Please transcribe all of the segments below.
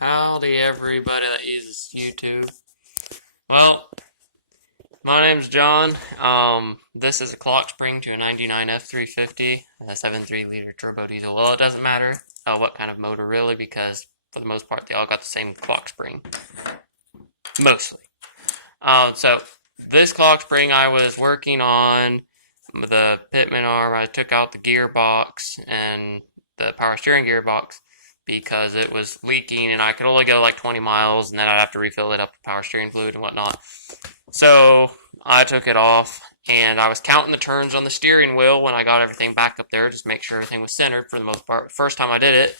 Howdy everybody that uses YouTube. Well, my name's John. This is a clock spring to a 99 F-350, a 7.3 liter turbo diesel. Well, it doesn't matter what kind of motor really, because for the most part they all got the same clock spring. Mostly. So this clock spring I was working on the pitman arm. I took out the gearbox and the power steering gearbox because it was leaking and I could only go like 20 miles and then I'd have to refill it up with power steering fluid and whatnot. So I took it off and I was counting the turns on the steering wheel when I got everything back up there, just make sure everything was centered for the most part. First time I did it,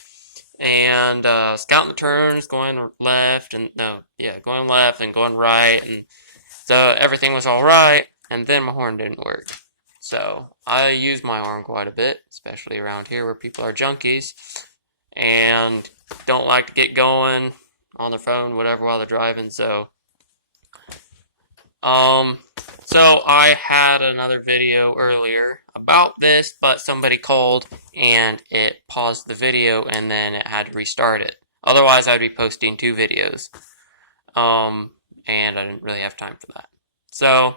and counting the turns, going left and going left and going right, and so everything was all right. And then my horn didn't work. So I use my horn quite a bit, especially around here where people are junkies and don't like to get going on their phone, whatever, while they're driving. So I had another video earlier about this, but somebody called and it paused the video and then it had to restart it. Otherwise, I'd be posting two videos. And I didn't really have time for that. So,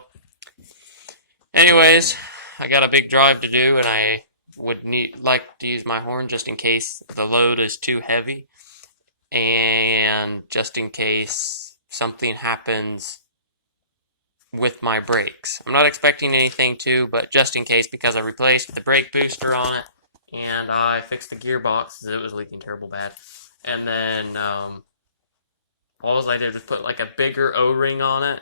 anyways, I got a big drive to do and I would like to use my horn just in case the load is too heavy and just in case something happens with my brakes. I'm not expecting anything but just in case, because I replaced the brake booster on it and I fixed the gearbox because it was leaking terrible bad. And then all I did was put like a bigger O-ring on it,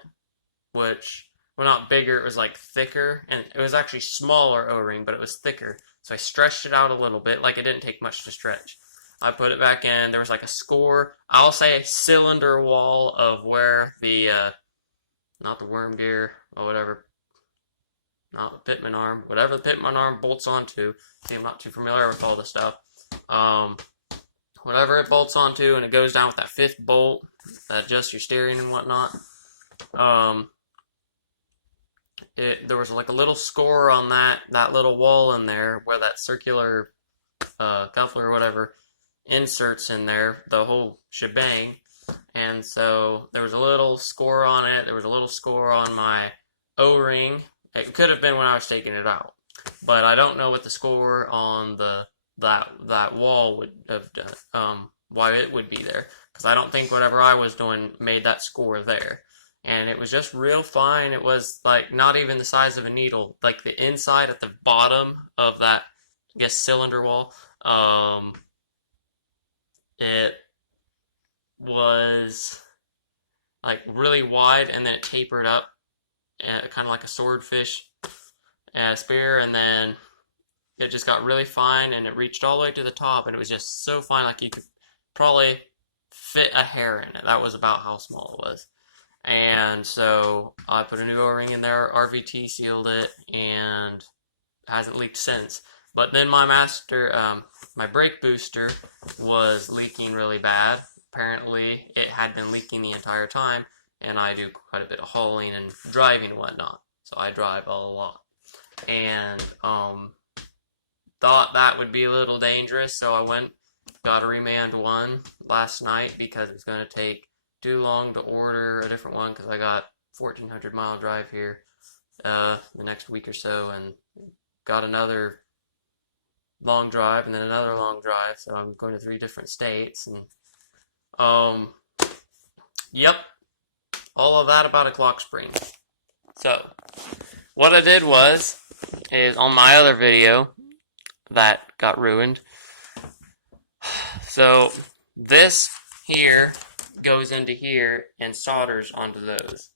which, well, not bigger, it was like thicker, and it was actually smaller O-ring, but it was thicker. So I stretched it out a little bit, like it didn't take much to stretch. I put it back in, there was like a score, I'll say a cylinder wall of where the not the worm gear or whatever, not the pitman arm, whatever the pitman arm bolts onto. See, I'm not too familiar with all this stuff. Whatever it bolts onto, and it goes down with that fifth bolt that adjusts your steering and whatnot. There was like a little score on that little wall in there where that circular coupler or whatever inserts in there, the whole shebang. And so there was a little score on it. There was a little score on my O-ring. It could have been when I was taking it out, but I don't know what the score on that wall would have done. Why it would be there, because I don't think whatever I was doing made that score there. And it was just real fine. It was like not even the size of a needle. Like the inside at the bottom of that, I guess, cylinder wall, it was like really wide, and then it tapered up, kind of like a swordfish spear, and then it just got really fine, and it reached all the way to the top, and it was just so fine, like you could probably fit a hair in it. That was about how small it was. And so I put a new O-ring in there, RVT sealed it, and hasn't leaked since. But then my brake booster was leaking really bad. Apparently, it had been leaking the entire time, and I do quite a bit of hauling and driving and whatnot, so I drive a lot. And thought that would be a little dangerous, so I got a remand one last night because it's going to take too long to order a different one, because I got 1,400 mile drive here the next week or so, and got another long drive and then another long drive, so I'm going to 3 different states. And yep, all of that about a clock spring. So what I did is on my other video that got ruined, so this here goes into here and solders onto those,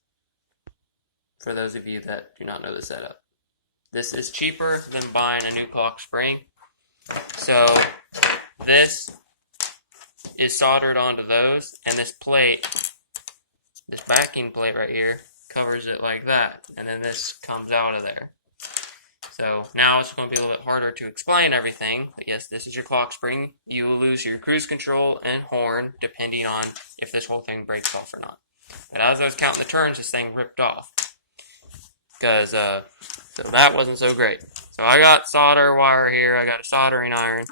for those of you that do not know the setup. This is cheaper than buying a new clock spring. So this is soldered onto those, and this plate, this backing plate right here, covers it like that, and then this comes out of there. So now it's going to be a little bit harder to explain everything, but yes, this is your clock spring. You will lose your cruise control and horn depending on if this whole thing breaks off or not. But as I was counting the turns, this thing ripped off, because so that wasn't so great. So I got solder wire here, I got a soldering iron,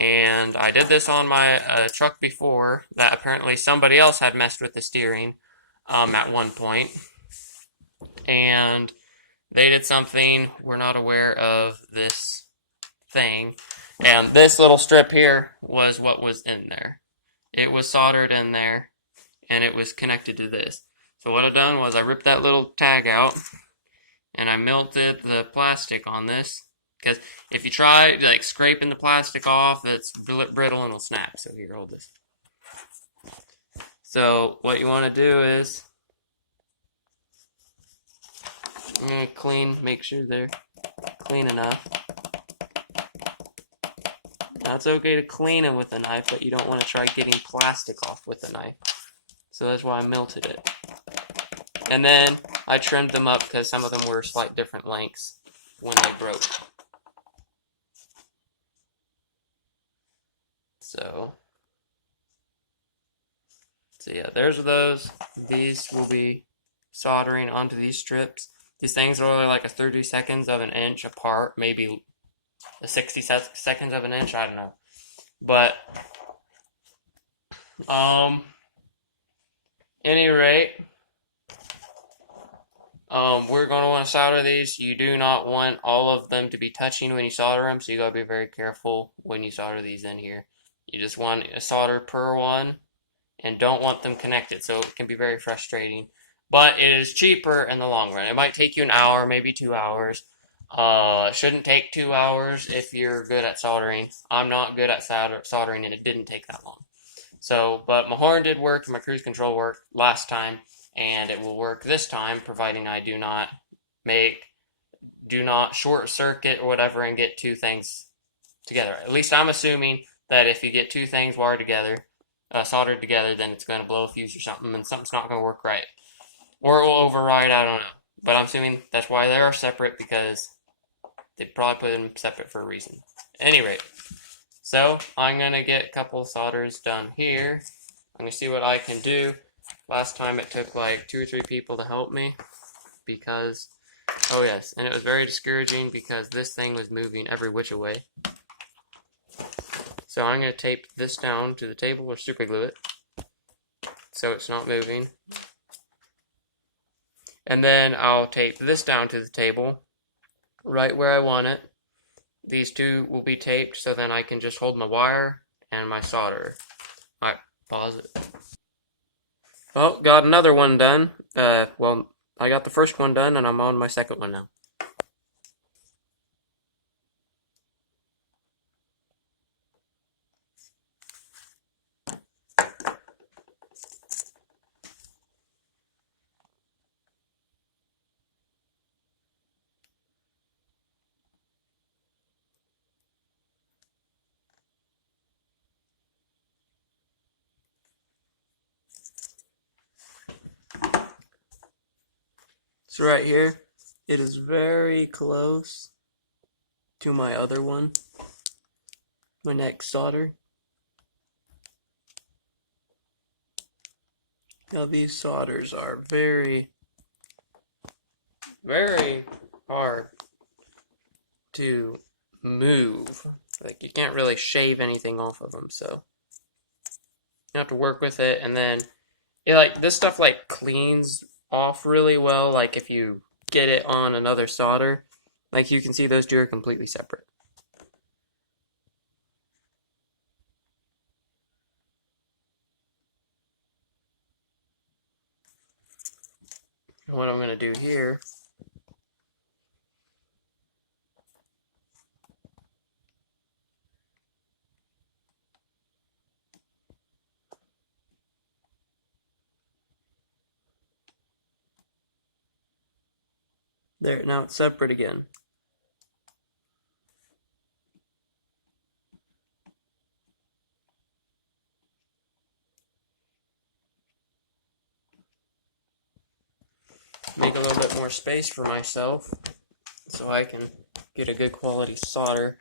And I did this on my truck before, that apparently somebody else had messed with the steering at one point. And they did something we're not aware of this thing. And this little strip here was what was in there. It was soldered in there, and it was connected to this. So what I done was I ripped that little tag out, and I melted the plastic on this. Because if you try like scraping the plastic off, it's brittle and it'll snap. So here, hold this. So what you want to do is, I'm going to clean, make sure they're clean enough. Now it's okay to clean them with a knife, but you don't want to try getting plastic off with a knife. So that's why I melted it. And then I trimmed them up because some of them were slight different lengths when they broke. So yeah, there's those. These will be soldering onto these strips. These things are only like a 30 seconds of an inch apart, maybe a 60 seconds of an inch, I don't know. But any rate, we're going to want to solder these. You do not want all of them to be touching when you solder them, so you got to be very careful when you solder these in here. You just want a solder per one, and don't want them connected, so it can be very frustrating. But it is cheaper in the long run. It might take you an hour, maybe 2 hours. It shouldn't take 2 hours if you're good at soldering. I'm not good at soldering, and it didn't take that long. So, but my horn did work, my cruise control worked last time, and it will work this time, providing I do not short circuit or whatever and get two things together. At least I'm assuming that if you get two things wired together, soldered together, then it's going to blow a fuse or something, and something's not going to work right. Or it will override, I don't know. But I'm assuming that's why they are separate, because they probably put them separate for a reason. At any rate, so I'm going to get a couple solders done here. I'm going to see what I can do. Last time it took like 2 or 3 people to help me, because, oh yes, and it was very discouraging because this thing was moving every which way. So I'm going to tape this down to the table or super glue it so it's not moving. And then I'll tape this down to the table right where I want it. These two will be taped, so then I can just hold my wire and my solder. Alright, pause it. Well, got another one done. Well, I got the first one done, and I'm on my second one now. So right here, it is very close to my other one, my next solder. Now these solders are very, very hard to move. Like, you can't really shave anything off of them, so you have to work with it. And then like this stuff like cleans off really well, like if you get it on another solder. Like you can see, those two are completely separate. And what I'm going to do here, there, now it's separate again. Make a little bit more space for myself so I can get a good quality solder.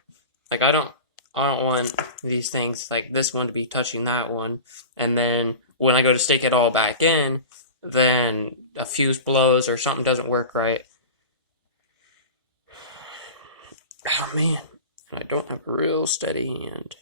Like I don't want these things like this one to be touching that one, and then when I go to stick it all back in, then a fuse blows or something doesn't work right. Oh man, I don't have a real steady hand.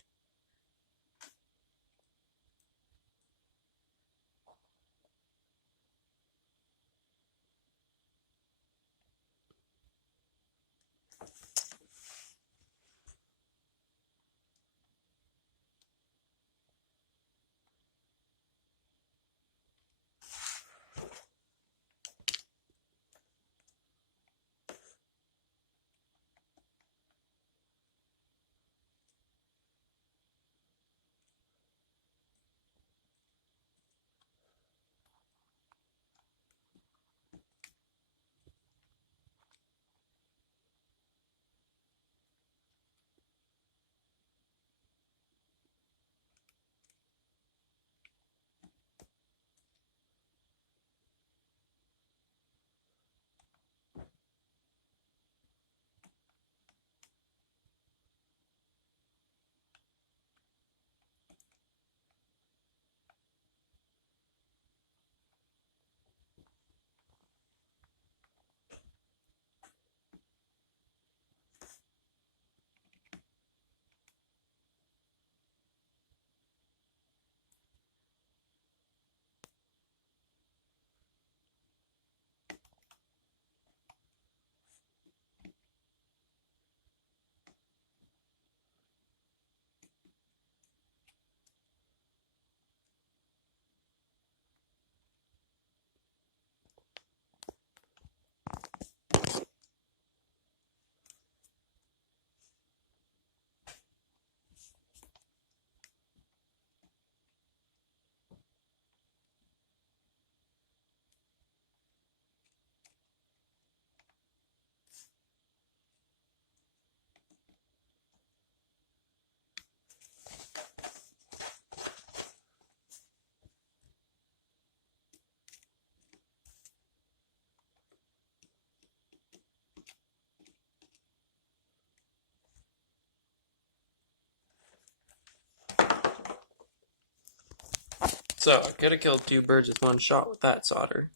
So I could have killed two birds with one shot with that solder.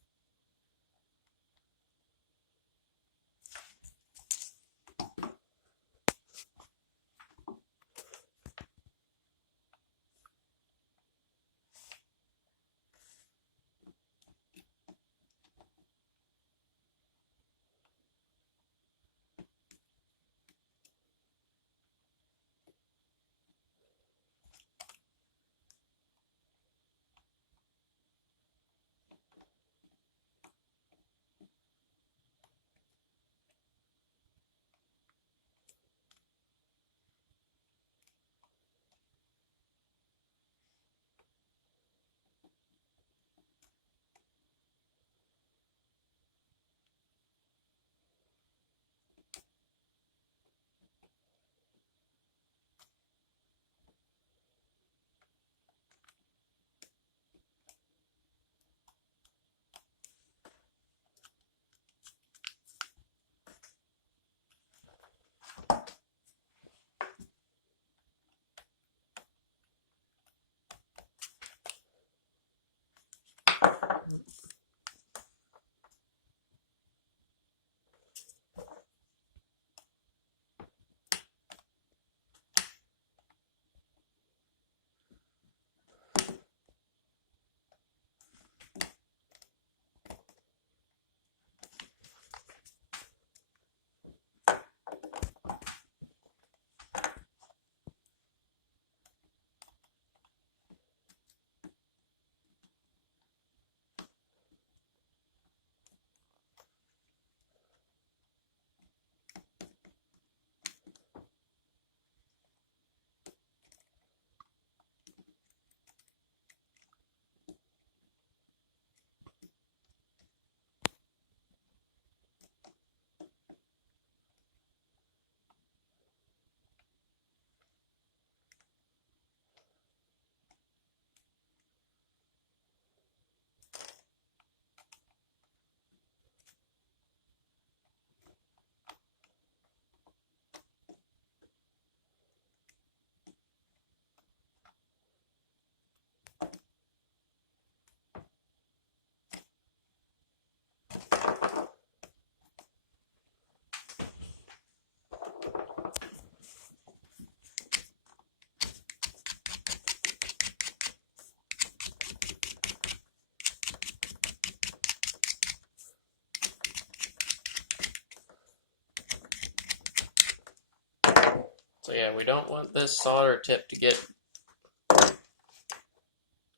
So yeah, we don't want this solder tip to get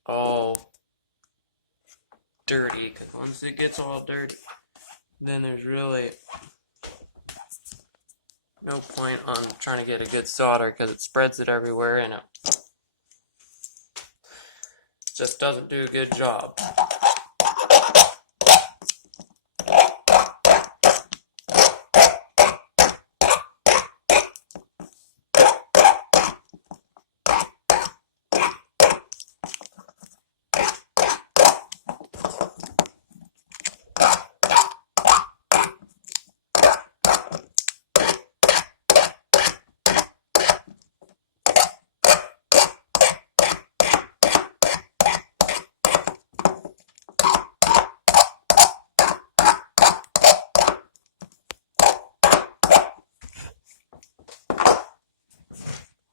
all dirty, because once it gets all dirty, then there's really no point on trying to get a good solder, because it spreads it everywhere and it just doesn't do a good job.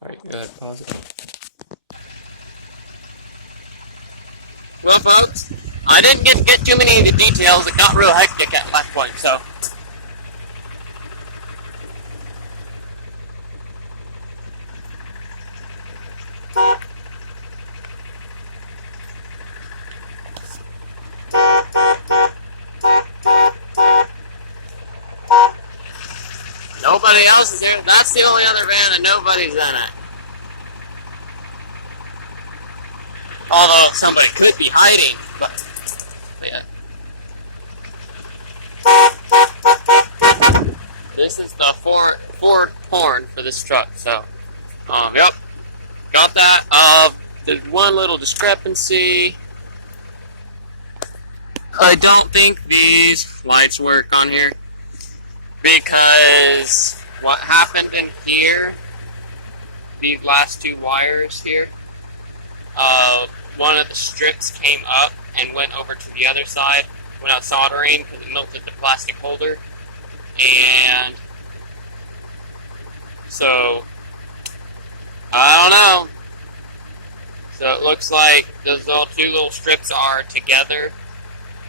Alright, go ahead, pause it. Well, folks, I didn't get too many of the details. It got real hectic at that point, so. Nobody else is there. That's the only other van and nobody's in it. Although somebody could be hiding, but yeah. This is the Ford horn for this truck, so yep. Got that. There's one little discrepancy. I don't think these lights work on here, because what happened in here, these last two wires here, one of the strips came up and went over to the other side when I was soldering because it melted the plastic holder. And so, I don't know. So it looks like those two little strips are together,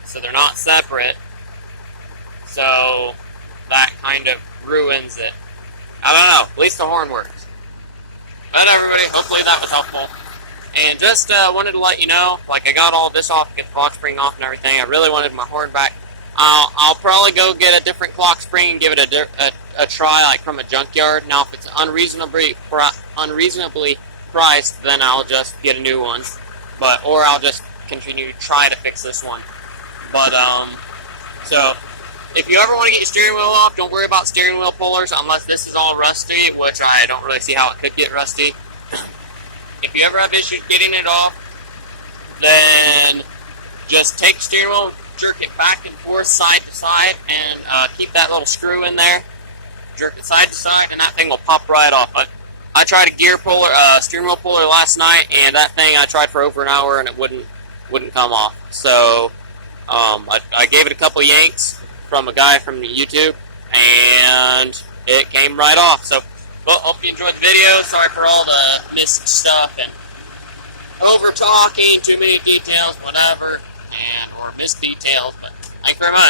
so they're not separate. So that kind of ruins it. I don't know. At least the horn works. But everybody, hopefully that was helpful. And just wanted to let you know, like I got all this off, get the clock spring off and everything. I really wanted my horn back. I'll probably go get a different clock spring and give it a try, like from a junkyard. Now, if it's unreasonably priced, then I'll just get a new one. Or I'll just continue to try to fix this one. But so if you ever want to get your steering wheel off, don't worry about steering wheel pullers unless this is all rusty, which I don't really see how it could get rusty. If you ever have issues getting it off, then just take the steering wheel, jerk it back and forth, side to side, and keep that little screw in there. Jerk it side to side, and that thing will pop right off. I tried a steering wheel puller last night, and that thing I tried for over an hour, and it wouldn't come off. So I gave it a couple yanks from a guy from the YouTube, and it came right off. So, well, hope you enjoyed the video. Sorry for all the missed stuff and over talking, too many details, whatever, or missed details. But thank you very much.